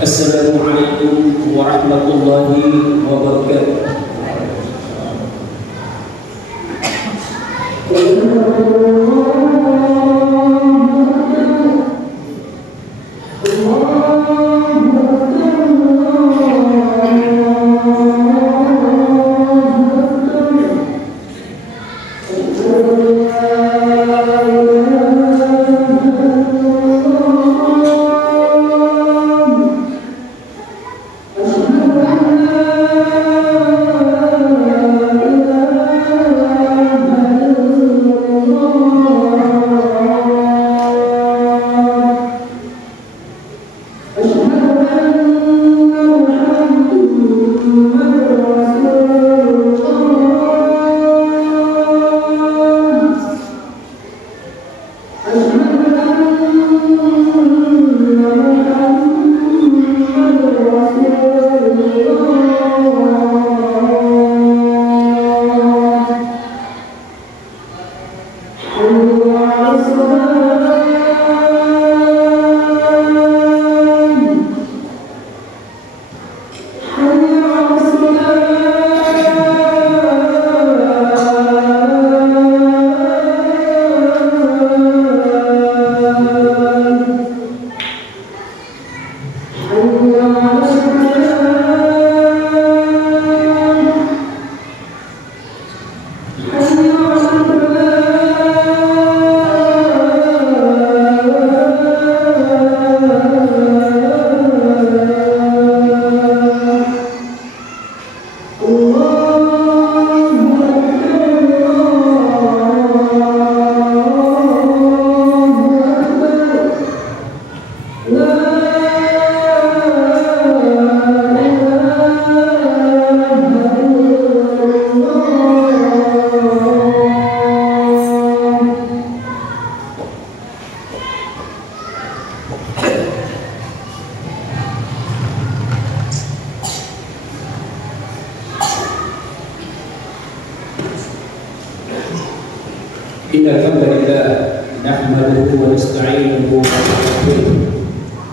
Assalamualaikum warahmatullahi wabarakatuh. Innal hamdalillah nahmaduhu wa nasta'inuhu wa nastaghfiruh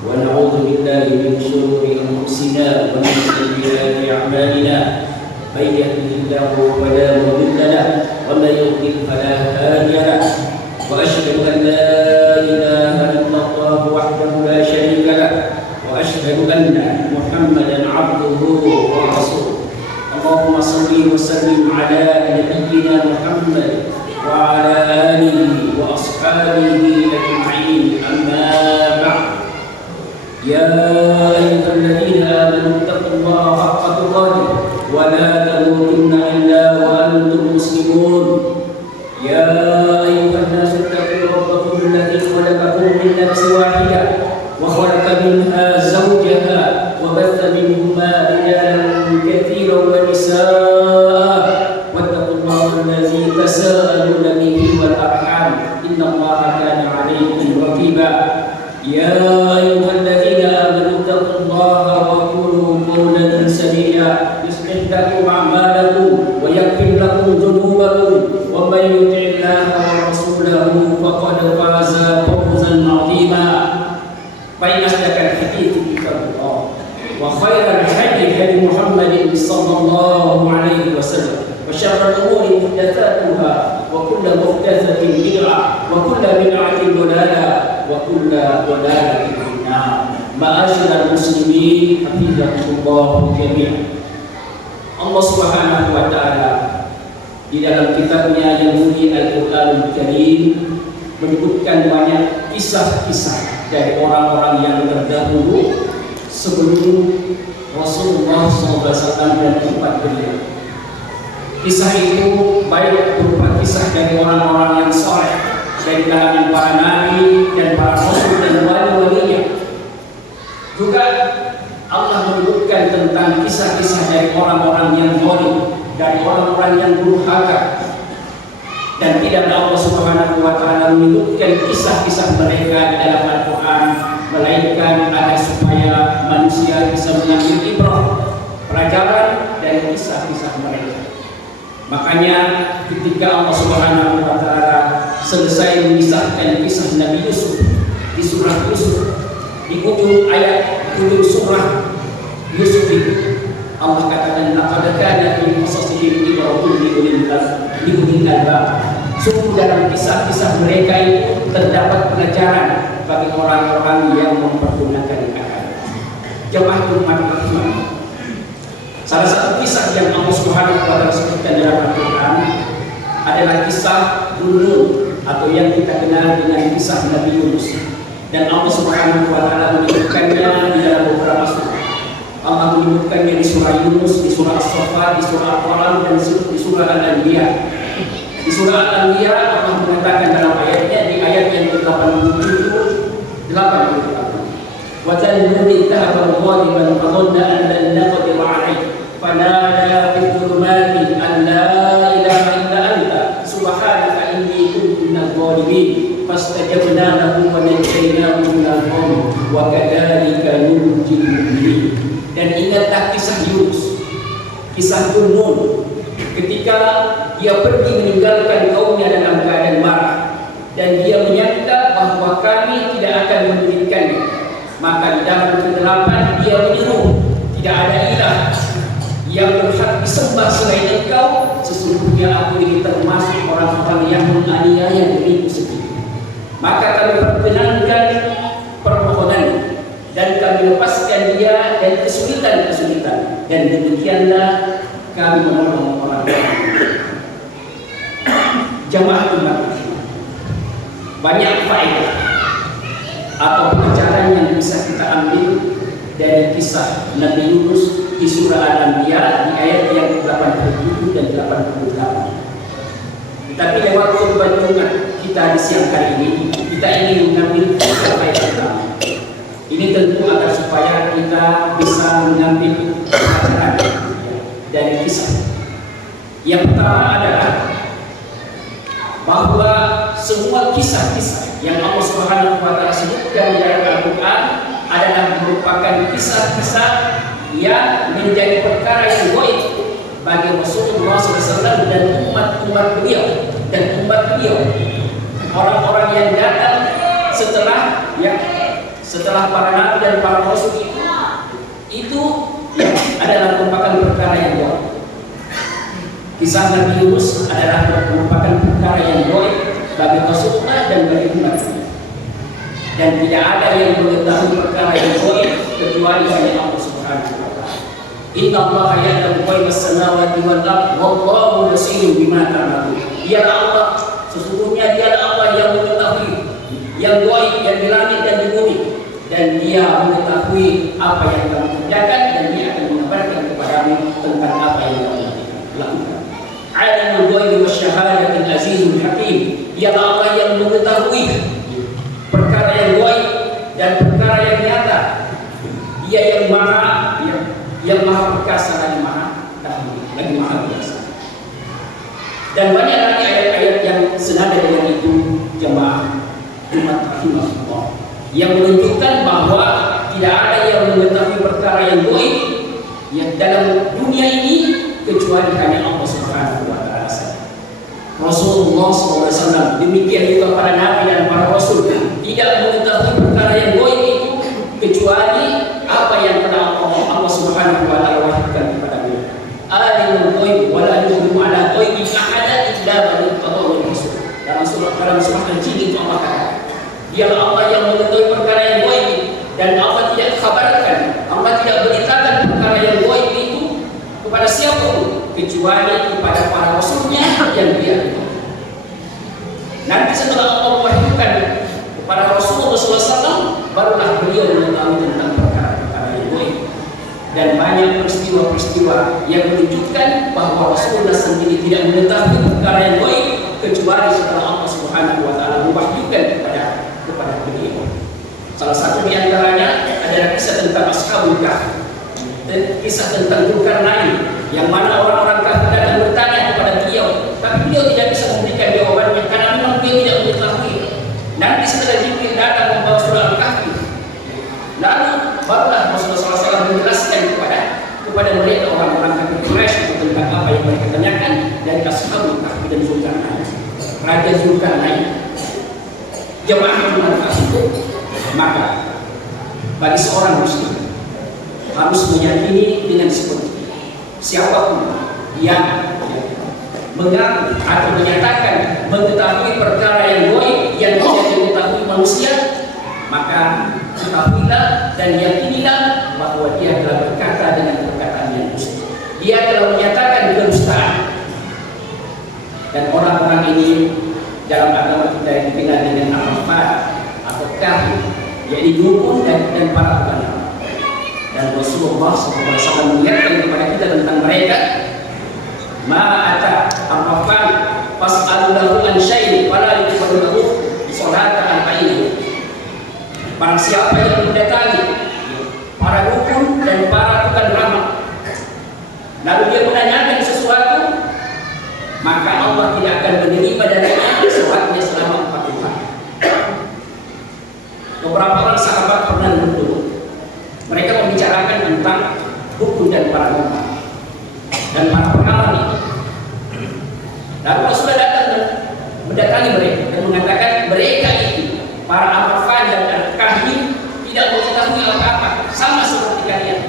wa na'udzu billahi min shururi anfusina wa min sayyiati a'malina may yahdihillahu fala mudilla lahu wa may yudlil fala hadiya lahu wa asyhadu an la ilaha illallah wahdahu la syarika lahu wa asyhadu anna Muhammadan 'abduhu wa rasuluh. Allahumma shalli wa sallim ala nabiyyina Muhammad wa ala alihi wa ashabihi ajma'in, amma ba'd. Ya ayyuhalladzina amanu taqullaha haqqa tuqatih wa la tamutunna illa wa antum muslimun. Ya ayyuhan nasu taqu rabbakum alladzi khalaqakum min nafsin wahidah wa khalaqa minha zawjaha wa batha minhuma rijalan katsiran wa nisaa. تساءلون به والأرحام إن الله كان عليكم رقيبا. يا أيها الذين آمنوا اتقوا الله وقولوا قولا سديدا يصلح لكم أعمالكم ويغفر لكم ذنوبكم ومن يطع الله ورسوله فقد فاز فوزا عظيما. فإن أصدق الحديث كتاب الله وخير الهدي هدي محمد صلى الله عليه وسلم وشر الأمور محدثاتها وكل محدثة بدعة وكل بدعة ضلالة وكل ضلالة في النار. معاشر المسلمين حفظكم الله جميعا. Allah Subhanahu wa taala di dalam kitabnya yang mulia Al-Qur'anul Karim menyebutkan banyak kisah-kisah dari orang-orang yang terdahulu sebelum Rasulullah SAW dan umat beliau. Kisah itu baik berupa kisah dari orang-orang yang saleh dari kalangan para nabi dan para rasul dan wali-walinya. Juga Allah menyebutkan tentang kisah-kisah dari orang-orang yang zalim, dari orang-orang yang durhaka. Dan tidak Allah Subhanahu wa taala menyebutkan kisah-kisah mereka di dalam Al-Qur'an melainkan ada supaya manusia bisa mengambil ibrah, pelajaran dari kisah-kisah mereka. Makanya ketika Allah Subhanahu wa taala selesai mengisahkan kisah Nabi Yusuf di surah Yusuf, Di ujung ayat, ujung surah Yusuf itu Allah katakan laqad kana fi qasasihim ibratun li ulil albab. Sungguh dalam kisah-kisah mereka itu terdapat pelajaran bagi orang-orang yang mempergunakan akal. Jemaah umat Islam. Salah satu kisah yang Allah Subhanahu wa taala sebutkan dalam Al-Qur'an adalah kisah Nun atau yang kita kenal dengan kisah Nabi Yunus. Dan Allah Subhanahu wa taala menyebutkannya di dalam beberapa surah. Allah menyebutkannya di surah Yunus, di surah As-Saffat, di surah Al-Qalam, dan di surah Al-Anbiya. Di surah Al-Anbiya Allah mengatakan dalam ayatnya, di ayat yang ke-87, 88. Wa tanzuri dhahaba ghaliban fadhanna an lan naqdir alayhi fanada fi dhulumati an la ilaha illa anta subhanaka inni kuntu minadh dhalimin fastajabna lahu wa najaynahu minal gham wa kadzalika nunjil mu'minin. Dan ingatlah kisah Yunus, kisah Nun, ketika dia pergi meninggalkan kaumnya dalam keadaan marah, dan dia menyangka bahwa kami tidak akan memberikannya. Maka di dalam ke-8 dia menyeru, tidak ada ilah yang berhak disembah selain Engkau, sesungguhnya aku ini termasuk orang-orang yang menganiaya diriku sendiri. Maka kami perkenankan permohonan dan kami lepaskan dia dari kesulitan-kesulitan, dan demikianlah kami menolong orang-orang. Jamaah umat, banyak faedah atau pelajaran yang bisa kita ambil dari kisah Nabi Yunus di surah Al-Anbiya di ayat yang 87 dan 88. Tapi lewat khutbah Jumat kita di siang hari ini, kita ingin mengambil faedah pertama. Ini tentu agar supaya kita bisa mengambil pelajaran dari kisah. Yang pertama adalah bahwa semua kisah-kisah yang Allah Subhanahu wa taala sebutkan di dalam Al-Qur'an adalah merupakan kisah-kisah yang menjadi perkara yang gaib bagi Rasulullah SAW dan umat-umat beliau dan umat beliau, orang-orang yang datang setelah para nabi dan para rasul itu adalah merupakan perkara yang gaib. Kisah Nabi Yunus adalah merupakan perkara yang gaib bagi Rasulullah dan bagi umat. Dan tidak ada yang mengetahui perkara yang gaib kecuali hanya Allah Subhanahu wa taala. Inna Allaha ya'lamu ghaibas samawati wal ardi wallahu basirun bima ta'malun. Dialah Allah, sesungguhnya dialah Allah yang mengetahui yang gaib yang di langit dan di bumi, dan Dia mengetahui apa yang kamu kerjakan, dan Dia akan mengabarkan kepadamu tentang apa yang kamu lakukan. Alimul ghaibi wasyahadatil azizul hakim. Dialah Allah yang mengetahui perkara yang gaib dan perkara yang nyata. Dia yang maha perkasa lagi maha biasa. Dan banyak lagi ayat-ayat yang senada dengan itu, jemaah umat rahimahullah, yang menunjukkan bahwa tidak ada yang mengetahui perkara yang gaib yang dalam dunia ini kecuali hanya Allah Subhanahu wa taala saja. Rasulullah SAW, demikian juga para nabi dan para rasul tidak mengetahui perkara yang gaib itu kecuali apa yang telah Allah Subhanahu wa taala wahyukan kepada beliau. Alimul ghaib wa la yuzhiru ala ghaibi ahada illa man irtada min rasul. Dalam surah Al-Jin itu Allah katakan, dialah Allah yang mengetahui perkara yang gaib, dan Allah tidak kabarkan, Allah tidak beritakan perkara yang gaib itu kepada siapapun kecuali kepada para rasulnya yang Dia. Nanti setelah Allah wahyukan kepada Rasulullah SAW, barulah beliau mengetahui tentang perkara-perkara yang gaib. Dan banyak peristiwa-peristiwa yang menunjukkan bahwa Rasulullah sendiri tidak mengetahui perkara yang gaib kecuali setelah Allah Subhanahu wa taala mewahyukan kepada beliau. Salah satu di antaranya adalah kisah tentang Ashabul Kahfi, dan kisah tentang Dzulkarnain, yang mana orang-orang kafir datang bertanya kepada beliau, tapi beliau tidak bisa memberikan jawabannya karena memang beliau tidak mengetahui. Nanti setelah Jibril datang membawa surah Al-Kahfi, lalu barulah Rasulullah SAW menjelaskan kepada mereka orang-orang kafir Quraisy tentang apa yang mereka tanyakan dari Ashabul Kahfi dan Dzulkarnain, Raja Dzulkarnain. Jemaah itu, maka bagi seorang muslim harus meyakini dengan seperti ini. Siapapun yang mengaku atau menyatakan mengetahui perkara yang gaib yang tidak diketahui manusia, maka ketahuilah dan yakinilah bahwa dia telah berkata dengan perkataan yang dusta. Dia telah menyatakan kedustaan. Dan orang-orang ini dalam agama kita yang dikenal dengan arafat atau kahin, yaitu dukun dan para ulama. Dan Rasulullah SAW mengingatkan kepada kita tentang mereka, ma'ata arafat fas'alulahu an syai'in fala yuqbalu salata arba'in. Barang siapa yang mendatangi para dukun dan para tukang ramal, lalu dia menanyakan sesuatu, maka Allah tidak akan menerima darinya sholatnya selama 40 hari. Beberapa orang sahabat pernah duduk, mereka membicarakan tentang dukun dan para ramal dan para pengamal ini. Lalu Rasulullah datang mendatangi mereka dan mengatakan mereka itu para arafah dan kahin tidak mengetahui apa-apa, sama seperti kalian.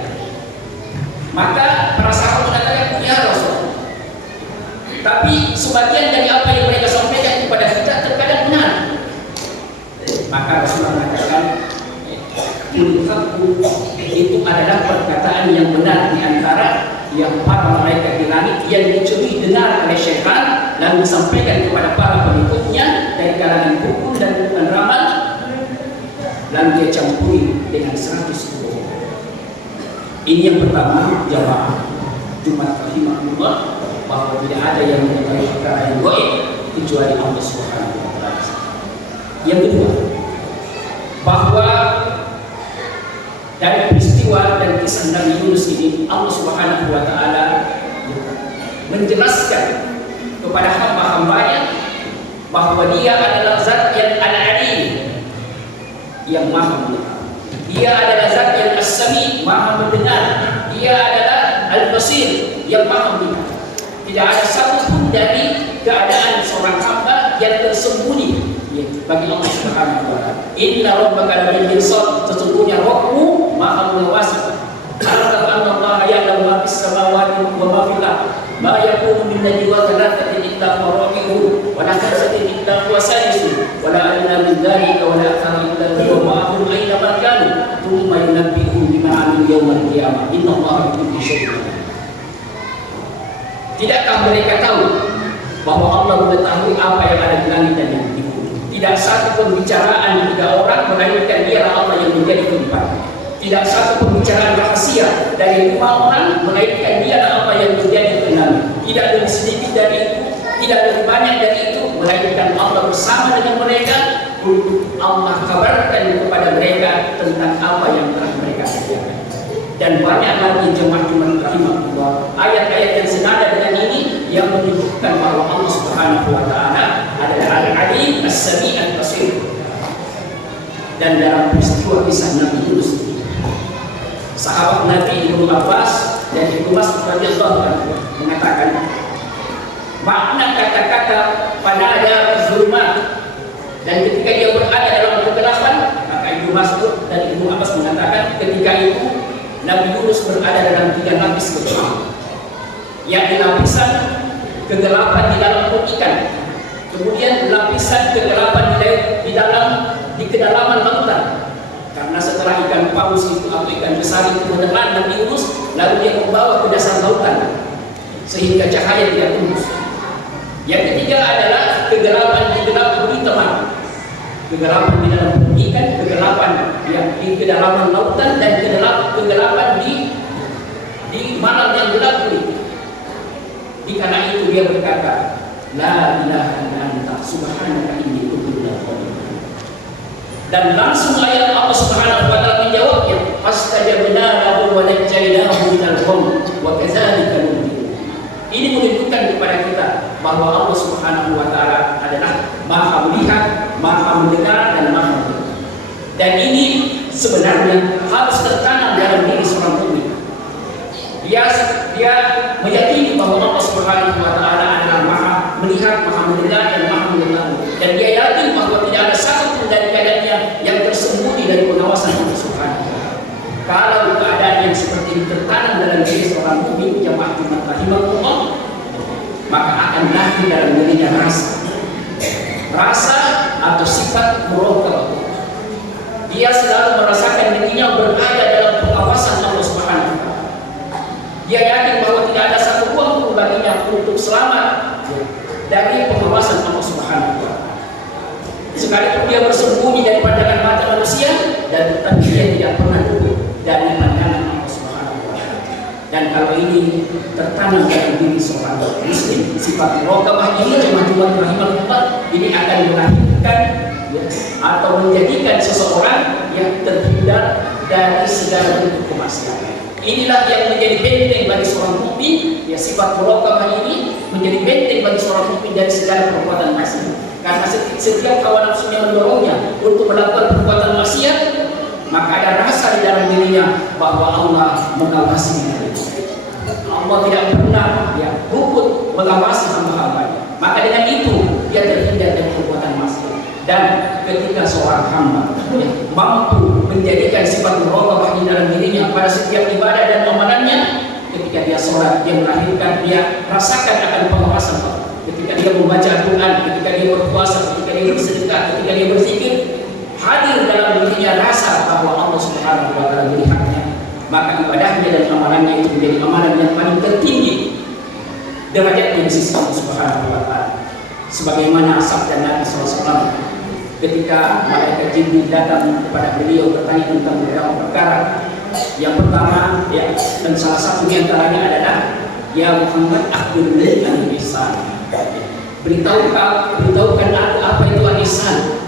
Maka para sahabat mengatakan, ya Rasul, tapi sebagian dari apa yang mereka sampaikan kepada kita terkadang benar. Maka Rasulullah mengatakan, itu adalah perkataan yang benar di antara yang para malaikat di langit yang dicuri dengar oleh syaitan lalu disampaikan kepada para pengikutnya dari kalangan dukun dan tukang ramal, lalu dia campuri dengan 100 bohong. Ini yang pertama, jamaah Jumat rahimahullah, bahwa tidak ada yang mengetahui perkara yang gaib kecuali Allah Subhanahu wa taala. Yang kedua, bahwa dari peristiwa dan kisah Nabi Yunus ini Allah Subhanahu wa taala menjelaskan kepada hamba-hambanya bahwa dia adalah zat yang al-alim, yang maha melihat. Dia adalah zat yang as-sami, maha mendengar. Dia adalah al-basir, yang maha melihat. Tidak ada satupun dari keadaan seorang hamba yang tersembunyi bagi Allah Subhanahu wa taala. Inna rabbaka labil mirsad, sesungguhnya Rabbmu maha mengawasi. Alam anna Allah ya'lamu ma fis samawati wa ma fil ardh. Ma yakunu min najwa thalathatin illa huwa rabi'uhum wa la khamsatin illa huwa sadisuhum wa la adna min dhalika wa la akthara illa huwa ma'ahum aina ma kanu thumma yunabbi'uhum bima 'amilu yawmal qiyamah. Inna Allaha bi kulli syai'in alim. Tidakkah mereka tahu bahwa Allah mengetahui apa yang ada di langit dan yang di bumi? Tidak satu pembicaraan 3 orang melainkan dialah Allah yang menjadi keempat. Tidak satu pembicaraan rahasia dari 5 orang melainkan dialah Allah yang menjadi keenam. Tidak lebih sedikit dari itu, tidak lebih banyak dari itu, melainkan Allah bersama dengan mereka untuk Allah kabarkan kepada mereka tentang apa yang telah mereka kerjakan. Dan banyak lagi jemaah-jemaah rahimahullah ayat-ayat yang senada dengan ini yang menunjukkan bahwa Allah Subhanahu wa taala adalah al-alim, as-sami, al-basir. Dan dalam peristiwa kisah Nabi Yunus, sahabat Nabi Ibnu Abbas dan Ibnu Mas'ud radhiyallahu anhu mengatakan makna kata-kata panada zulmat, dan ketika dia berada dalam kegelapan, maka Ibnu Mas'ud dan Ibnu Abbas mengatakan ketika itu Nabi Yunus berada dalam 3 lapis kegelapan, yakni lapisan kegelapan di dalam perut ikan, kemudian lapisan kegelapan di kedalaman lautan. Karena setelah ikan paus itu atau ikan besar itu menelan Nabi Yunus, lalu dia membawa ke dasar lautan sehingga cahaya tidak tembus. Yang ketiga adalah kegelapan di dalam bumi teman, kegelapan di dalam ikan, kegelapan yang di kedalaman lautan, dan kegelapan di malam yang gelap ini. Karena itu dia berkata, la ilaha illa anta subhanaka inni kuntu minadh dhalimin. Dan langsung ayat Allah Subhanahu wa taala menjawabnya, fastajabna lahu wa najjaynahu minal gham wa kadzalika nunjil. Ini menunjukkan kepada kita bahwa Allah Subhanahu wa taala adalah maha melihat, maha mendengar, dan maha melihat. Dan ini sebenarnya harus tertanam dalam diri seorang mukmin. Dia meyakini bahwa Allah Subhanahu wa taala adalah maha melihat, maha mendengar, dan maha mengetahui. Dan dia yakin bahwa tidak ada satu pun dari keadaannya yang tersembunyi dari pengawasan Allah Subhanahu wa taala. Kalau keadaan yang seperti ini tertanam dalam diri seorang mukmin jamaah Jumat rahimahullah, maka akan lahir dalam dirinya rasa atau sifat muraqabah. Dia selalu merasakan dirinya berada dalam pengawasan Allah Subhanahu wa taala. Dia yakin bahwa tidak ada satu ruang pun baginya untuk selamat dari pengawasan Allah Subhanahu wa taala. Sekalipun dia bersembunyi dari pandangan mata manusia, dan tetapi dia tidak pernah luput dari pandangan Allah Subhanahu wa taala. Dan kalau ini tertanam dalam diri seorang muslim, sifat muraqabah ini jemaah rahimahullah, ini akan melahirkan atau menjadikan seseorang yang terhindar dari segala bentuk kemaksiatan. Inilah yang menjadi benteng bagi seorang mukmin, ya, sifat muraqabah ini menjadi benteng bagi seorang mukmin dari segala perbuatan maksiat. Karena setiap hawa nafsunya mendorongnya untuk melakukan perbuatan maksiat, maka ada rasa di dalam dirinya bahwa Allah mengawasi diri. Allah tidak pernah luput mengawasi hamba-hambanya. Maka dengan itu dia terhindar dari perbuatan maksiat. Dan ketika seorang hamba mampu menjadikan sifat muraqabah di dalam dirinya pada setiap ibadah dan amalannya, ketika dia sholat, dia melahirkan, dia rasakan akan pengawasan Allah. Ketika dia membaca Al-Quran, ketika dia berpuasa, ketika dia bersedekah, ketika dia berzikir, hadir dalam dirinya rasa bahwa Allah Subhanahu wa taala melihatnya. Maka ibadahnya dan amalannya itu menjadi amalan yang paling tertinggi derajatnya di sisi Allah Subhanahu wa taala. Sebagaimana sabda Nabi SAW ketika malaikat Jibril datang kepada beliau bertanya tentang beberapa perkara. Yang pertama, dan salah satu di antaranya adalah, ya Muhammad, akhbirni an ihsan. Beritahukan aku apa itu ihsan.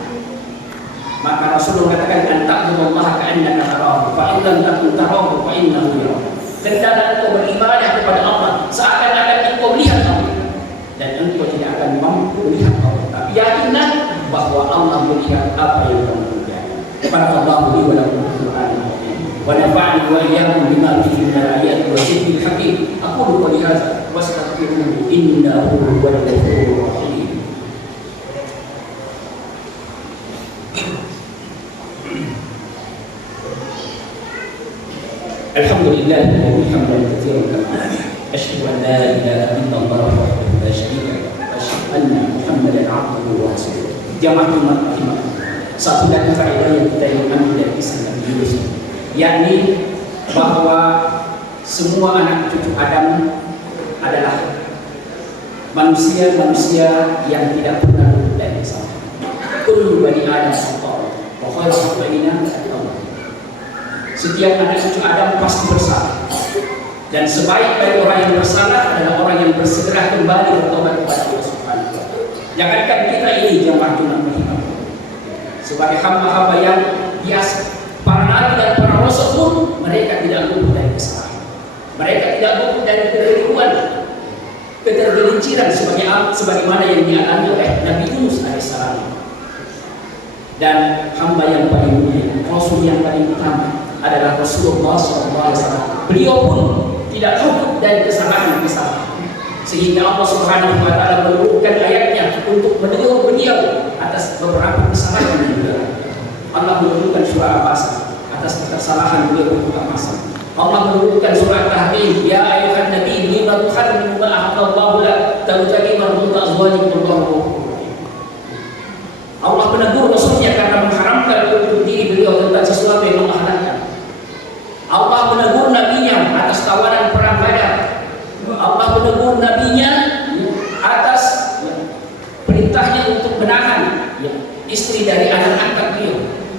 Maka Rasulullah katakan, anta'budallaha ka'annaka tarahu, fa in lam takun tarahu fa innahu yarak. Hendaklah engkau beribadah kepada Allah seakan-akan engkau melihat Allah, dan engkau tidak akan mampu melihat Allah. Tapi yakinlah bahwa Allah melihat apa yang kamu kerjakan. Barakallahu li wa lakum fil Qur'anil azim. Wa nafa'ani wa iyyakum bima fihi min al-ayati wa dzikril hakim. Aqulu qawli hadza wa astaghfiruhu innahu huwal ghafurur rahim. Alhamdulillah hamdan katsiran asyhadu an la ilaha illallah wahdahu la syarika lahu wa asyhadu anna Muhammadan 'abduhu wa rasuluh. Jamaah Jumat rahimahullah, satu dari faedah yang kita ambil dari kisah Nabi Yunus, yakni bahwa semua anak cucu Adam adalah manusia-manusia yang tidak pernah luput dari kesalahan. Kullu bani Adam khata' wa khairul khata'ina at-tawwabun. Setiap anak cucu Adam pasti bersalah, dan sebaik-baik orang yang bersalah adalah orang yang bersegera kembali bertobat kepada Allah Subhanahu wa taala. Jangankan kita ini jamaah Jumat rahimahullah, sebagai hamba-hamba yang biasa, para nabi dan para rasul pun mereka tidak luput dari kesalahan. Mereka tidak luput dari kekeliruan, ketergelinciran sebagaimana yang dialami oleh Nabi Yunus alaihissalam. Dan hamba yang paling mulia, rasul yang paling utama adalah Rasulullah SAW. Beliau pun tidak luput dari kesalahan-kesalahan, sehingga Allah Subhanahu wa taala menurunkan ayatnya untuk menegur beliau atas beberapa kesalahan yang beliau. Allah menurunkan surah Al-Baqarah atas kesalahan beliau berbuka masa. Allah menurunkan surah Tahrim, ya ayuhan nabi lima tuharrimu ma ahallallahu lak tabtaghi mardata azwajik wallahu. Allah menegur Rasulnya karena mengharamkan untuk diri beliau tentang sesuatu yang menghalalkan. Allah menegur nabinya atas tawaran perang Badar. Allah menegur nabinya atas perintahnya untuk menahan istri dari anak angkat beliau.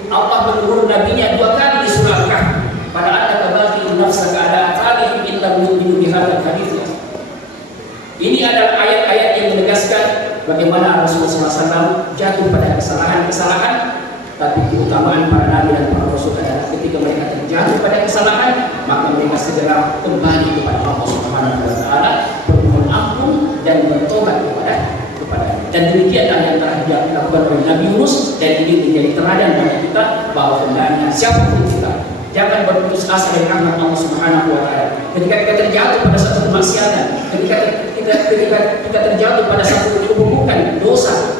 Allah menegur nabinya 2 kali di surah Al-Kahf, pada ayat tabaqi nafsaka ala atharihim in lam yu'minu bihadzal hadits. Ini adalah ayat-ayat yang menegaskan bagaimana Rasulullah SAW jatuh pada kesalahan-kesalahan. Tapi keutamaan para nabi dan para rasul adalah ketika mereka terjatuh pada kesalahan, maka mereka segera kembali kepada Allah Subhanahu wa taala, bermohon ampun dan bertobat kepada. Dan demikianlah yang telah dilakukan oleh Nabi Yunus, dan ini menjadi teladan bagi kita bahwa hendaknya siapapun kita jangan berputus asa dari rahmat Allah Subhanahu wa taala. Ketika kita terjatuh pada satu kemaksiatan, ketika kita terjatuh pada satu keburukan, dosa,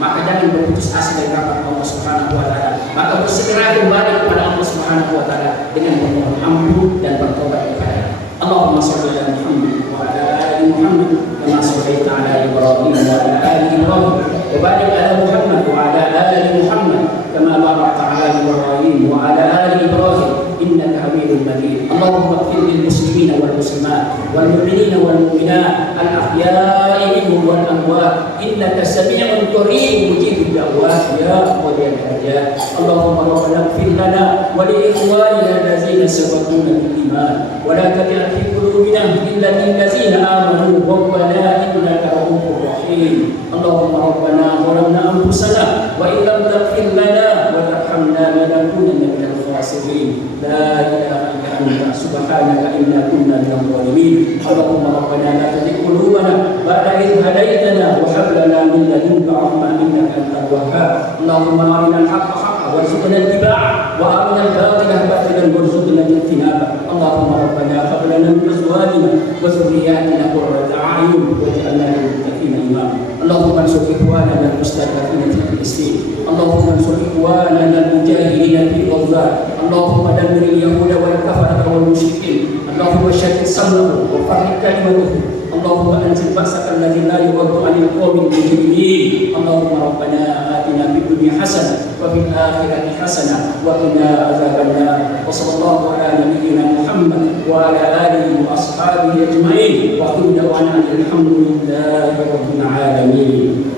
maka jangan berputus asa dari rahmat Allah Subhanahu wa taala. Maka bersegera kembali kepada Allah Subhanahu wa taala. dengan memohon ampun dan bertobat kepada. Allahumma shalli ala Muhammad wa ala ali Muhammad kama shallaita ala Ibrahim wa ala ali Ibrahim wa barik ala Muhammad wa ala ali Muhammad kama barakta ala Ibrahim wa ala ali Ibrahim innaka Hamidum Majid. Allahumma ighfir lil muslimina wal muslimat wal mu'minina wal mu'minat al ahya'i minhum wal amwat innaka sami'un qarib mujibud da'wat ya qadiyal hajat. Allahumma rabbana ighfir lana wa li ikhwanina allazina sabaquna bil iman wa la taj'al fi qulubina ghillan lil ladzina amanu rabbana innaka ra'ufur rahim. Allahumma rabbana zalamna anfusana wa in lam taghfir lana wa tarhamna lanakunanna minal khasirin. La ilaha illa anta subhanaka inna kunna minadh dhalimin. Allahumma rabbana la tuzigh qulubana ba'da idh hadaytana wa hab lana min ladunka rahmah innaka antal wahhab. Allahumma arina al-haqqa haqqan warzuqna ittiba'ah wa arina al-batila batilan warzuqna ijtinabah. Allahumma rabbana hab lana min azwajina wa dhurriyyatina qurrata a'yun waj'alna lil muttaqina imama. Allahumma ansur ikhwanana al-mustad'afina fi Filistin. Allahumma ansur ikhwanana al-mujahidin fi Gaza. Allahumma dammir al-yahuda wal kafarata wal musyrikin. Allahumma shaddid sam'ahum wa farriq kalimatahum. Allahumma anzil ba'saka alladhi la yuraddu 'anil qawmil mujrimin. Allahumma rabbana atina fid dunya hasanah wa fil akhirati hasanah wa qina adzabannar. Wa sallallahu ala nabiyyina Muhammad wa ala alihi wa ashabihi ajma'in. Wa qul da'wana alhamdulillahi rabbil alamin.